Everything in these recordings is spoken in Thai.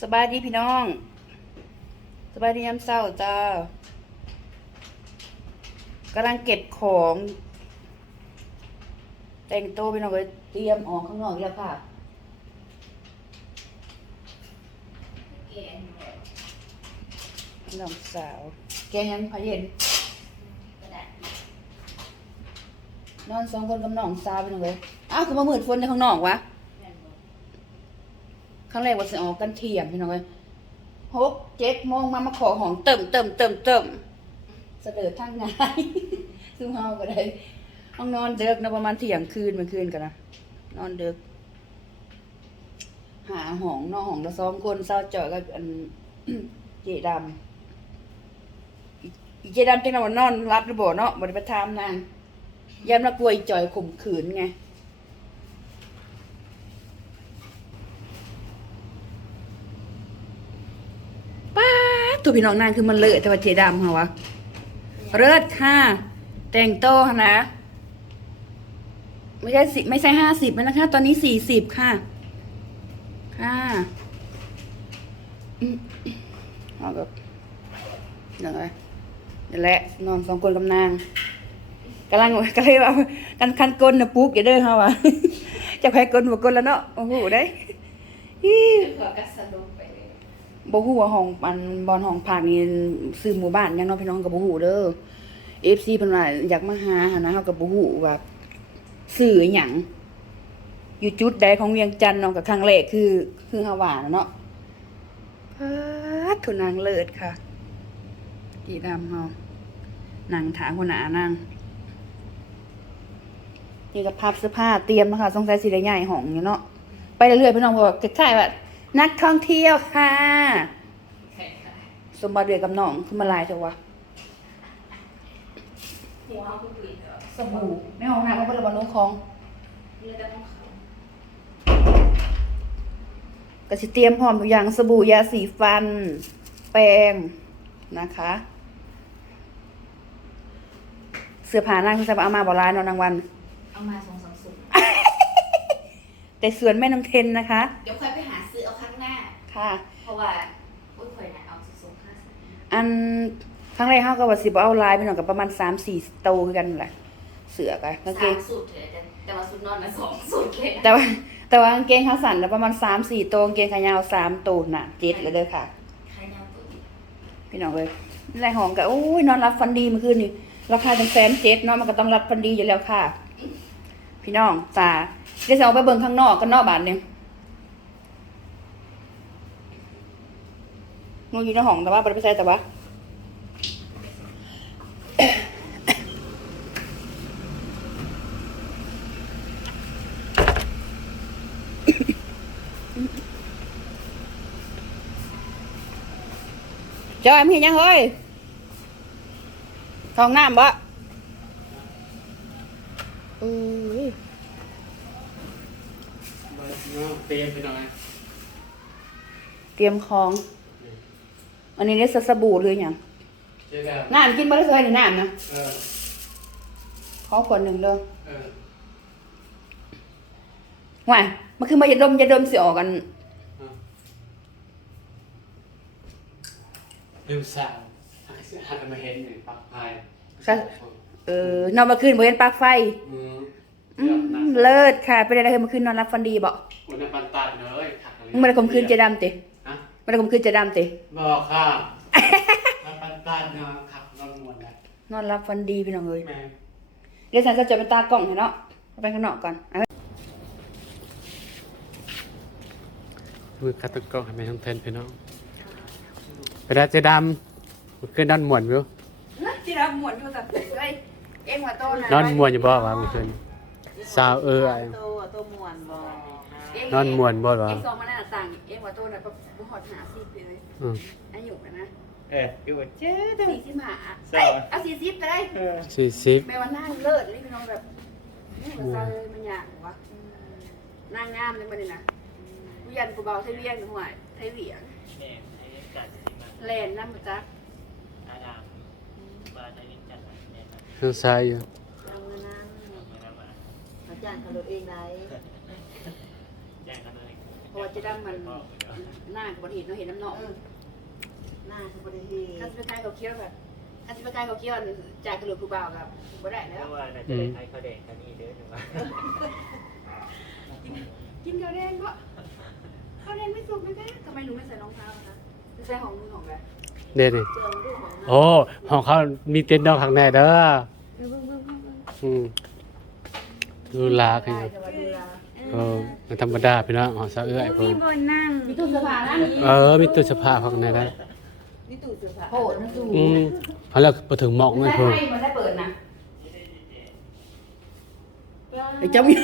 สบายดีพี่น้อง สบายดียามเศร้าจ้ากำลังเก็บของ แต่งตัวพี่น้องเลยเตรียมออกข้างนอกแล้วค่ะน้องสาว แกยังพาเย็นนอนสองคนกับน้องสาวพี่น้องเลยอ้าวคือมามืดฝนในข้างนอกวะ รั้งแรกว่าจะออกกันเทียงพี่น้องเลยหกเจ็ดโมงมามาขอของเติมเติมเติมเติมเสด็จทั้งงานซึ่งเฮาก็ได้ห้องนอนเดึกนะประมาณเที่ยงคืนเมื่อคืนกันนะนอนเดึกหาห้องนอนห้องละสองคนเศร้าเจาะกับอันเจดำอีอีเจดำจังนะว่านอนรับหรือบ่เนาะบ่ได้ไปถามนางยามละกลัวอีจ่อยข่มขืนไง ป้าด ตัวพี่น้องนางคือมันเลอะแต่ว่าเจดำเหรอวะเลิศค่ะแต่งโตนะ ไม่ใช่สิไม่ใช่ห้าสิบแล้วนะคะ ตอนนี้สี่สิบค่ะ ค่ะเอาแบบอย่างไรนี่แหละ นอนสองคนกับนางกำลังก็เลยว่ากันคันกลนนะปุ๊กอย่าเด้อเขาวะจะแพ้กลบ่กลแล้วเนาะโอ้โหได้อี้ บ่ฮู้ว่าห้องอันบอนห้องพักนี่ซื้อหมู่บ้านยังเนาะพี่น้องก็บ่ฮู้เด้อ FC เพิ่นว่าอยากมาหาหันนะเฮาก็บ่ฮู้ว่าซื้อหยังอยู่จุดใดของเวียงจันทน์เนาะก็ครั้งแรกคือ คือฮาวานเนาะพาดทุนางเลิศค่ะจีดำเฮานางถาหัวหน้านางนี่ก็พับเสื้อผ้าเตรียมนะคะสงสัยสิได้ย้ายห้องอยู่เนาะไปเรื่อยๆพี่น้องบอกคล้ายๆว่า นักท่องเที่ยวค่ะใช่ค่ะ สมบัติเดือกับน้องคือมาลายเถอะวะหัวเขาก็ปิดเหรอสบู่ในห้องน้ำมันเป็นระบาดน้องของเลือดต้องเขาก็สิเตรียมพร้อมทุกอย่างสบู่ยาสีฟัน แปรงนะคะ เสื้อผ้านางคือจะเอามาบ่ร้ายเนอนนางวัน เอามาสองสามสุดแต่ส่วนแม่น้ำเทนนะคะ เดี๋ยวค่อย ค่ะ เพราะว่าอุ้ยข่อยนะเอาส่งค่าสิอันครั้งแรกเฮาก็ว่าสิบ่เอาลายไปหน่อยกับประมาณ3-4โตคือกันนั่นแหละเสือกอะกางเกสางมสูตรเถอะแต่แต่ว่าสูตรนอนนะสองสูตรเลยนะแต่ว่าแต่ว่ากางเกงขาสั้นน่ะประมาณ3-4โตกางเกงขายาว3โตน่ะเจ็ดเลยเด้อค่ะ ใครยาวตัวอีกพี่น้องเลยไรหอมก็โอ้ยนอนรับฟันดีเมื่อคืนนี่ราคาจังแสนเจ็ดเนาะมันก็ต้องรับฟันดีอยู่แล้วค่ะ พี่น้องตาเดี๋ยวจะออกไปเบิ่งข้างนอกกันนอกบ้านเนี่ย งูอยู่ในห้องแต่ว่าบ่ได้ไปใส่แต่ว่าจอยมึงเห็นยังเฮ้ยท้องน้ำบ่เอ้ยเตรียมไปหน่อยเตรียมของ อันนี้ได้สบู่หรือยังเจ๊แบบน้ำกินบ่ได้เคยในน้ำนะเออขอขวดหนึ่งเด้อเออว่ามันคือมาจะดมจะดมสิออกกันลืมสาวหันมาเห็นหนึ่งปักพายเออนอนมาคืนบ่เห็นปลั๊กไฟอืมอืมเลิศค่ะเป็นอะไรเคยมาคืนนอนรับฟันดีบ่วันนี้ปันตัดเลยขัดมึงมาได้ข่มคืนเจดำติฮะ มาได้ข่มคืนเจดำติบอกค่ะมันปันตัดเนาะขับนอนมวนนะนอนรับฟันดีพี่น้องเอ้ยแม่เดี๋ยวฉันจะจดเป็นตากล้องให้เนาะเอาไปข้างนอกก่อนเอามือคัดตะกร้องให้แม่ทั้งเทนพี่น้องไปได้เจ๊ดำมันขึ้นด้านมวนวิวที่รับหมวนอยู่กับเอ้ยเอ็งหัวโตนะนอนมวนอยู่บ่วะมันขึ้นสาวเออไอ้ตัวตัวมวนบ่ นอนมวนบ่วะเอ็งซองมาหน้าต่างเอ็งหัวโตน่ะบ่ฮอดหาสิบเลยอืมอายุนะเออคือว่าเจ๊ดสี่สิบห้าสอเอ้ยงเอาสี่สิบก็ได้เออสี่สิบแม่ว่านั่งเลิศนี่พี่น้องแบบนี่มันซาเลยมันยากวะนางงามเลยมันนี่นะผู้ยันผู้เบาไทยเวียงหัวไทยเหวียงเนี่ยไอ้กัดสิมาแลนน้ำมาจักอาดามบาได้ยินจัดเนี่ยนะข้างซ้ายอยู่นางนางไม่ได้มาเขาจ้างเขาลดเองได้แจ้งกัน เลยโราะว่าเจะดำมันหน้ากับบริเห็นเราะเห็นน้ำเนาะหน้าเขาบริเวณถ้าจะไปใกล้เขาเคี้ยวแบบถ้าจะไปใกล้เขาเคี้ยวจ่ายกระโหลกกูบ่าวครับบ่ได้เพแล้วราะว่าน่าจะได้ไทยเขาแดงกันนี่เด้อหนูว่ากินข้าวแดงก็ข้าวแดงไม่สุกนะคะทำไมหนูไม่ใส่รองเท้าคะไม่ใส่ของนุ่งของแบบเด่นนี่เจอลูกของโอ้ของเขามีเต็นท์นอกข้างในเด้อเออเบิ่งเบิ่งเบิ่งเบิ่งอืมดูลาคือ ได้แต่ว่าดูลา เออมันธรรมดาพี่น้องของสาวเอื้อยเพิ่นมีตู้เสื้อผ้านะเออมีตู้เสื้อผ้าข้างในได้นี่ตู่เสื้อผ้าโหดนะตู้อืมเขาแล้วไปถึงหมอกไม่เลยได้เพิ่น ให้มันได้เปิดนะไอ้เจ้ามี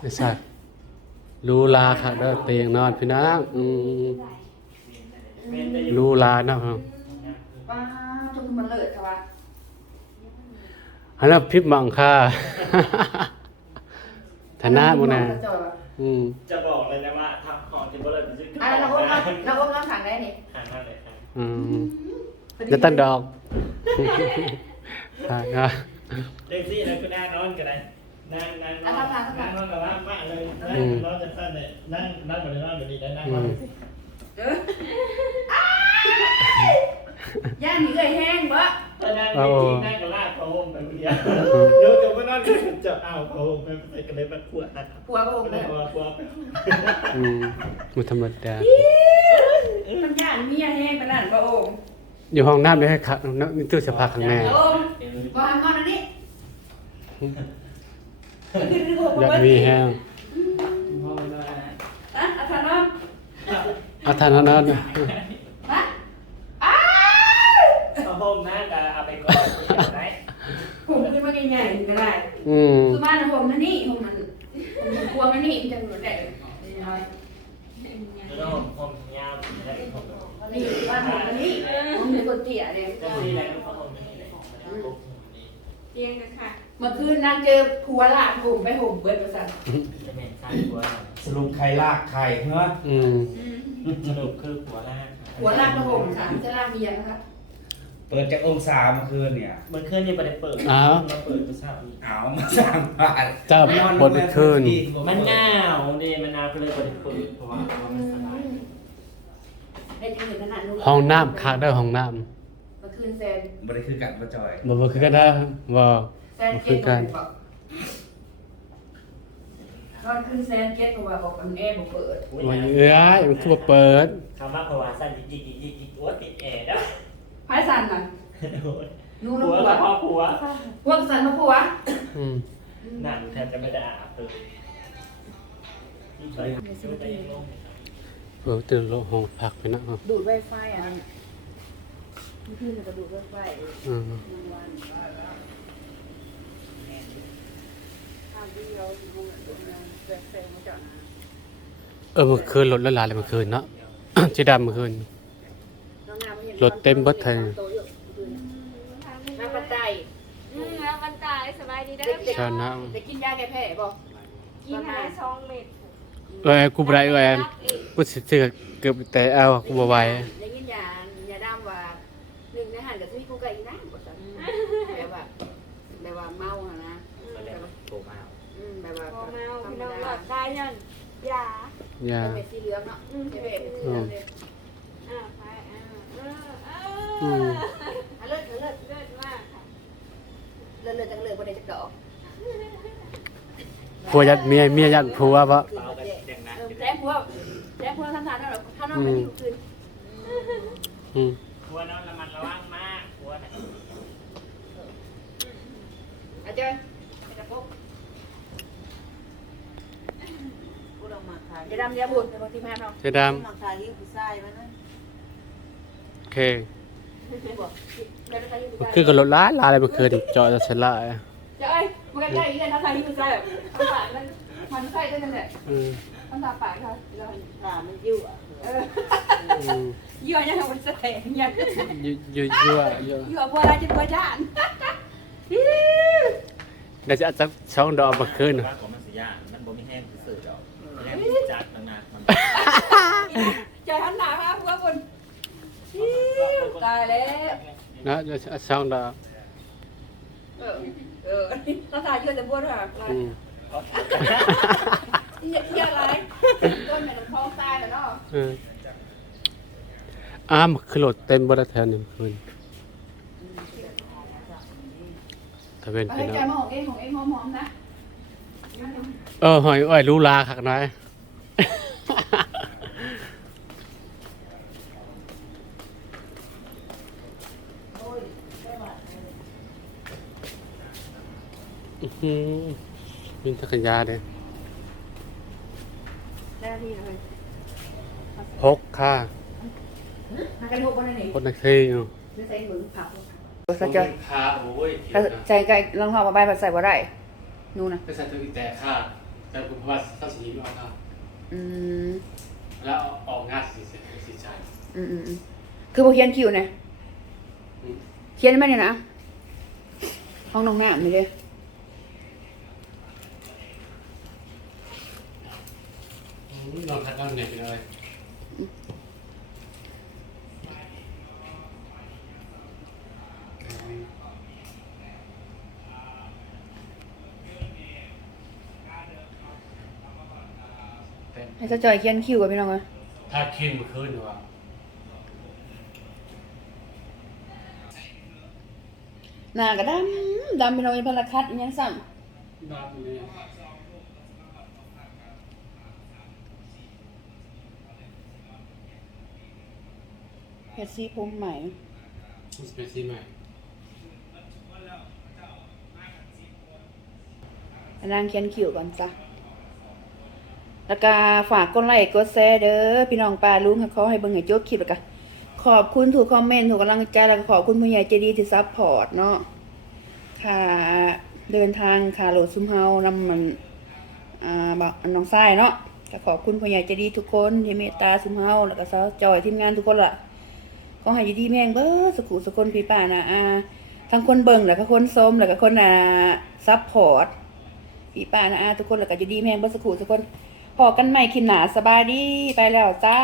ไม่ใช่รูลาค่ะเด้อเตียงนอนพี่น้องอืมรูลาเนาะครับป้าทุกมันเลิศค่ะว่าอันนั้นพริบมังค่า ฐานะบ่น่ะอืมจะบอกเลยนะว่าทำของที่บริษัทจะอะเราอุ้มเราอุ้มน้ำขังได้นี่ห่างกันเลยครับอืมจะตั้งดอกค่ะนะเด็กซี่นะคุณน้านอนกันได้นั่งนั่งนั่งนั่งนอนกับว่ามาเลยนั่งนอนจะสั้นเลยนั่งนั่งแบบนี้นอนแบบนี้ได้นั่งนอนเออย่านนี่เลยแห้งบ่ ถ้านั่งไม่จริงนั่งกับลากพระองค์ไปคนเดียวเดี๋ยวจะไม่นอนก็จะเอาพระองค์ไปใส่กันเลยแบบขวดอะผัวพระองค์ไม่เลได้ยพอพออืมมันธรรมดา มันย่านเมียแห้งปานนั้นพระองค์อยู่ห้องน้ำได้ให้ค่ะน้ำมีตู้เสื้อผ้าข้างในพระองค์บ่ทำงอนอันนี้อยากมีแห้งอะเอาทานน้เอาทานเอานอนำนะอ้า พระองค์นั่งกับเอาไปก่อนได้ ผมขึ้นมาใหญ่ๆก็ ได้อืมคือบ้านผมนั่นนี่ผมมันผมกลัวมันนี่มันจะเหมือนแต่น้อยแล้วผมผมยาวแล้วผมนี่บ้านผมนั่นนี่ผมเป็นคนเตี้ยเลยจะที่ไหนพระองค์นี่เตียงกันค่ะเมื่อคืนนางเจอผัวหลานผมไปห่มเบิดประสันจะเป็นสร้างหัวสรุปใครลากใครเหรออืมสรุปคือหัวล่างผัวหลานมาห่มค่ะจะลากเมียนะคะ เปิดจากองศาเมื่อคืนเนี่ยเมื่อคืนนี่ประเด็นเปิดมาเปิดก็ทราบอีกเอามาสร้างบ้านเจ้าบทคืนมันหนาวดิมันหนาวก็เลยประเด็นเปิดเพราะว่ามันสบายได้จังเห็นขนาดนู้นห้องน้ำคักได้อห้องน้เมื่อคืนแซนบริคือกันมาจอยำบ่บ่คือกันได้บ่แซนเก็ตบอกนอนคืนแซนเก็ตเพราะว่าบอกมันแอร์บอกเปิดว่าเอ้ยมันคือบ่เปิด คำว่าภาวะสั้นจิกจิกจิกจิกโอ้ติดแอร์แล้ว พายสันน่ะนู่นหัวผัวกับพ่อผัวพวกสันมาผัวอืมนั่นแทบจะไม่ได้อาบเลยที่ไปไปลงเออตื่นโลกห้องพักไปนะดูดไวไฟอะเมื่อคืนก็ดูดไวไฟอืมรางวัลทำที่เราดูแฟนมาจอดนะ เออเมื่อคืนรถละลายเลยเมื่อคืนเนาะจีดำเมื่อคืน รถเต็มเบิดไทยน้ำปัจจัยอืมแล้วมันตายสบายดีได้ชานะจะกินยาแก้แพ้บ่กินหาช่องเม็ดเอ้ยกูบ่ได้เอ้ยกูสิซื้อเกือบแต่เอากูบ่ไหวได้กินยายาดำว่าหนึ่งในหันกับที่กูไก่น้ำบ่สั่นแบบว่าแบบว่าเมาอะนะมาแล้วโผล่มาอืมแบบว่าพอเมาพี่น้องหลอดได้ยันยาอย่า เป็นเม็ดสีเหลืองเนาะอืมเป็นเม็ดสีเหลืองเลย อ่าไปอ่าเออเออือมอะเลิศเลิศเลิศมากค่ะเลิศเลิศจังเลยบ่ได้จักดอกผัวยัดเมียเมียยัดผัวบ่เปล่ากันเด็กนะ เออแจ้งพวกแจ้งพวกทำทานนั่นหรอถ้านอนมันอยู่คืนอืมหัวน้องระมัดระวังมากหัวน่ะอาจารย์ไปกระปุกกูเรามาขายอย่าดำอย่าบุญในบางทีแม่เนาะเจดมาขายที่ผู้ชายมันนะำโอเค บอกเดี๋ยวไปอยู่เมื่อคืนก็รถล้ายลายอะไรเมื่อคืนจอดจะเสร็จละเดี๋ยวเอ้ยมันก็ใกล้อีกแล้วถ้าใครที่มันใกล้แบบมันปากมันมันใกล้กันนั่นแหละอืมมันตาปากค่ะเดี๋ยวขามันยุ่อะเอออืมยั่วยังมันแสดงยังยั่วยั่วยั่วยั่วยั่วพวกเราจะบัวจานเดี๋ยวจะเอาสักช่องดอกเมื่อคืนว่าของมันสิยากมันบ่มีแห้งสื่อดอกแห้งจัดนานๆมันใจหันหนาครับพวกคุณ ตายแล้ว นะเดี๋ยวจะเอาช่องดอกเออ เออเราตายเยอะแต่บัวค่ะอืมอย่าอย่าอะไรต้นแม่ลำคลองตายแล้วเนาะเอออ้ามคือโหลดเต็มบ่ได้แถวนี้คืนถ้าเป็นเอาพี่ให้น้ใจองมาของเองของเองหอมๆนะ เออหอยอ้อยรู้ลาคักน้อย อื้อหือมีจักรยานเลยได้ที่เลยพกค่ามากันทุกคนนี่คนนักเที่ยวไม่ใส่หมึงผักใส่ใจค่าโอ้ยใส่ไก่ลองทอดมาใบผัดใส่บ่ได้นู่นนะไปใส่ตัวอีแต่ค่าแต่คุณพ่อเข้าสีไม่เอาค่าอืมแล้วออกงานสีสีชัยอืมอืมอืมคือบ่เขียนคิวเนี่ยเขียนไหมเนี่ยนะห้องน้องน้ำนี่เด้ ลองทักลองเน็ตเลยให้เจ้าจอยเขียนคิวกับพี่น้องเลยถ้าคิมมาขึ้นว่าหน้าก็ดำดำพี่น้องเป็นพลัดคัดอิหยังซ้น้ำนี่ำเฮ็ดสีผมใหม่สเปซี่ใหม่นางเขียนคิวก่อนจ้ะแล้วก็ฝากกดไลค์กดแชร์เด้อพี่น้องป้าลุงให้เขาให้เบิ่งให้จบคลิปแล้วก็ขอบคุณถูกคอมเมนต์ถูกกำลังใจแล้วก็ขอบคุณผู้ใหญ่ใจดีที่ซัพพอร์ตเนาะค่ะ เดินทางค่ะโหลดซุมเฮานำมันอ่าบักน้องทรายเนาะก็ขอบคุณผู้ใหญ่ใจดีทุกคนที่เมตตาซุมเฮาแล้วก็สาวจอยทีมงานทุกคนล่ะ ขอให้ยูดีแม่งเบ้อสุขุสุคนพี่ป้านะอ่าทั้งคนเบิ่งแล้วก็คนส้มแล้วก็คนอ่าซัพพอร์ตพี่ป้านะอาทุกคนแล้วก็อยู่ดีแม่งเบ่สักครู่ทุกคนพอกันใหม่คลิปหนาสบายดีไปแล้วจ้า